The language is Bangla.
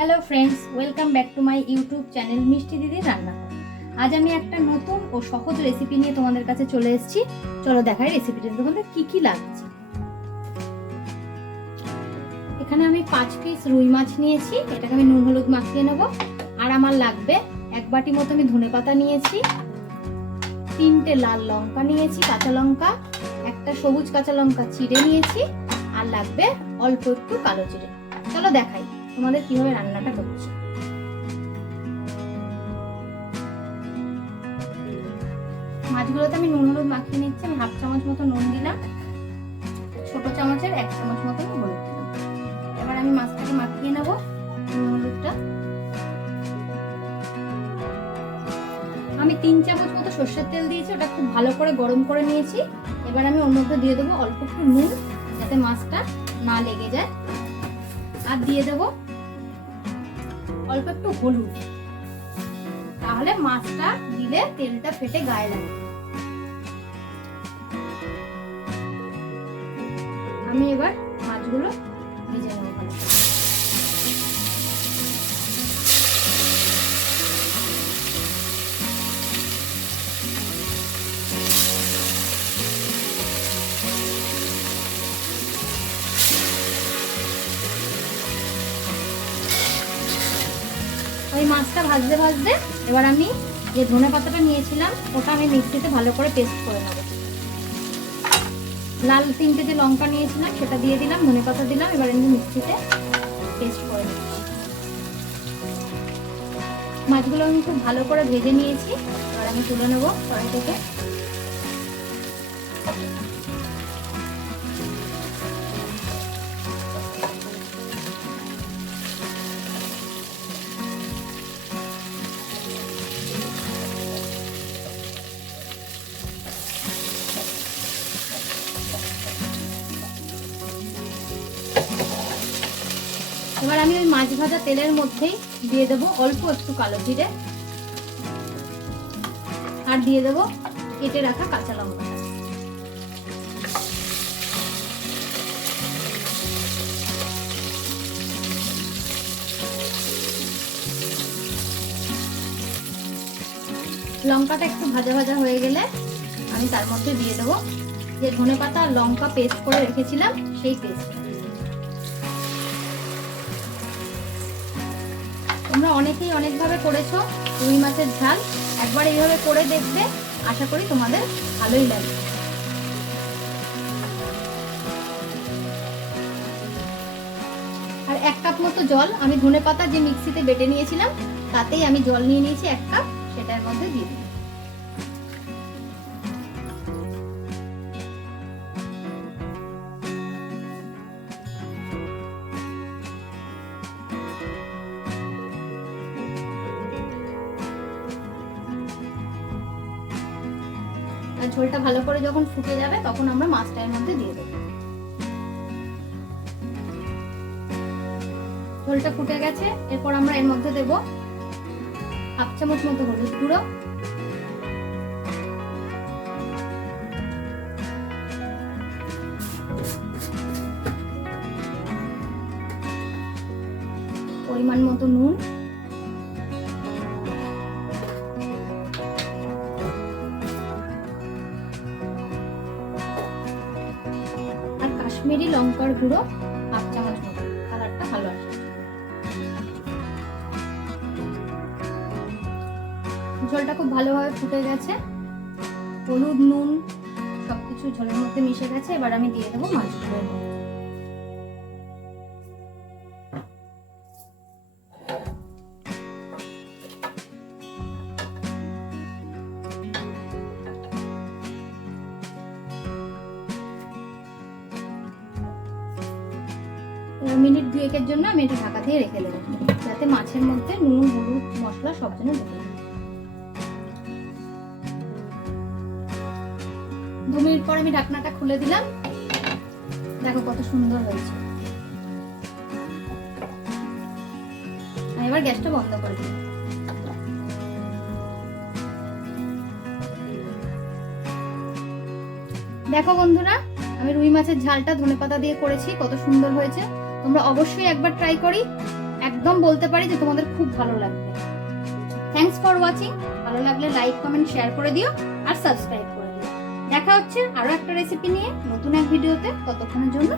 Hello friends, welcome back to my YouTube channel মিষ্টি দিদি রান্নাঘর। আজ আমি একটা নতুন ও সহজ রেসিপি নিয়ে তোমাদের কাছে চলে এসেছি। চলো দেখাই রেসিপিটা তোমাদের কি কি লাগছে। এখানে আমি 5 পিস রুই মাছ নিয়েছি, এটাকে আমি নুন হলুদ মাখিয়ে নেব। আর আমার লাগবে 1 বাটি মতো আমি ধনেপাতা নিয়েছি, 3টে লাল লঙ্কা নিয়েছি, কাঁচা লঙ্কা, একটা সবুজ কাঁচা লঙ্কা চিড়ে নিয়েছি, আর লাগবে অল্প একটু কালো জিরে। চলো দেখাই তোমাদের কিভাবে রান্নাটা করছি। মাছগুলোতে আমি নুন হলুদ মাখিয়ে নিচ্ছি। আমি 1/2 চামচ মতো নুন দিলাম, ছোট চামচের 1 চামচ মতো হলুদ দিলাম। এবার আমি মাছটাকে মাখিয়ে নেব নুন হলুদটা। আমি 3 চামচ মতো সর্ষের তেল দিয়েছি, ওটা খুব ভালো করে গরম করে নিয়েছি। এবার আমি ওর মধ্যে দিয়ে দেবো অল্প একটু নুন, যাতে মাছটা না লেগে যায়। আর দিয়ে দেবো অল্প একটু হলুদ, তাহলে মাছটা দিলে তেলটা ফেটে গায়ে লাগবে। আমি এবার মাছগুলো ভেজে নেব ভালো করে। ওই মাছটা ভাজতে ভাজতে এবার আমি যে ধনে পাতাটা নিয়েছিলাম ওটা আমি মিক্সিতে ভালো করে পেস্ট করে নেব। লাল 3টে যে লঙ্কা নিয়েছিলাম সেটা দিয়ে দিলাম, ধনে পাতা দিলাম, এবার আমি মিক্সিতে পেস্ট করে নেব। মাছগুলো আমি খুব ভালো করে ভেজে নিয়েছি, এবার আমি তুলে নেব কড়াই থেকে। এবার আমি ওই মাছ ভাজা তেলের মধ্যেই দিয়ে দেবো অল্প একটু কালো জিরে, আর দিয়ে দেবো কেটে রাখা কাঁচা লঙ্কা। লঙ্কাটা একটু ভাজা ভাজা হয়ে গেলে আমি তার মধ্যে দিয়ে দেবো যে ধনেপাতা আর লঙ্কা পেস্ট করে রেখেছিলাম সেই পেস্ট। তোমরা অনেকেই অনেকভাবে করেছো রুই মাছের ঝাল, একবার এইভাবে করে দেখবে, আশা করি তোমাদের ভালোই লাগবে। আর 1 কাপ মতো জল আমি ধনেপাতা যে মিক্সিতে বেটে নিয়েছিলাম তাতেই আমি জল নিয়ে নিয়েছি 1 কাপ, সেটার মধ্যে দিয়ে দিই। আর ঝোলটা ভালো করে যখন ফুটে যাবে তখন আমরা মাছটা এর মধ্যে দিয়ে দেবো। ঝোলটা ফুটে গেছে, এরপর আমরা এর মধ্যে দেবো 1/2 চামচ মতো হলুদ গুঁড়ো, পরিমাণ মতো নুন, আর কাশ্মীরি লঙ্কার গুঁড়ো 1/2 চামচ মতো, কালারটা ভালো আসে। ঝোলটা খুব ভালোভাবে ফুটে গেছে, হলুদ নুন সবকিছু ঝোলের মধ্যে মিশে গেছে। এবার আমি দিয়ে দেবো মাছগুলোর মধ্যে। মিনিট 2-1 জন্য আমি এটা ঢাকা দিয়ে রেখে দেবো, যাতে মাছের মধ্যে নুন হলুদ মশলা সব যেন ঢুকে যায়। 2 মিনিট পর আমি ঢাকনাটা খুলে দিলাম, দেখো কত সুন্দর হয়েছে। এবার গ্যাসটা বন্ধ করে দিই। দেখো বন্ধুরা, আমি রুই মাছের ঝালটা ধনেপাতা দিয়ে করেছি, কত সুন্দর হয়েছে। তোমরা অবশ্যই একবার ট্রাই একদম বলতে পারি যে তোমাদের খুব ভালো লাগবে। Thanks for watching. ভালো লাগলে লাইক কমেন্ট শেয়ার করে দিও আর সাবস্ক্রাইব করে দিও। দেখা হচ্ছে আরো একটা রেসিপি নিয়ে নতুন এক ভিডিওতে। ততক্ষণের জন্য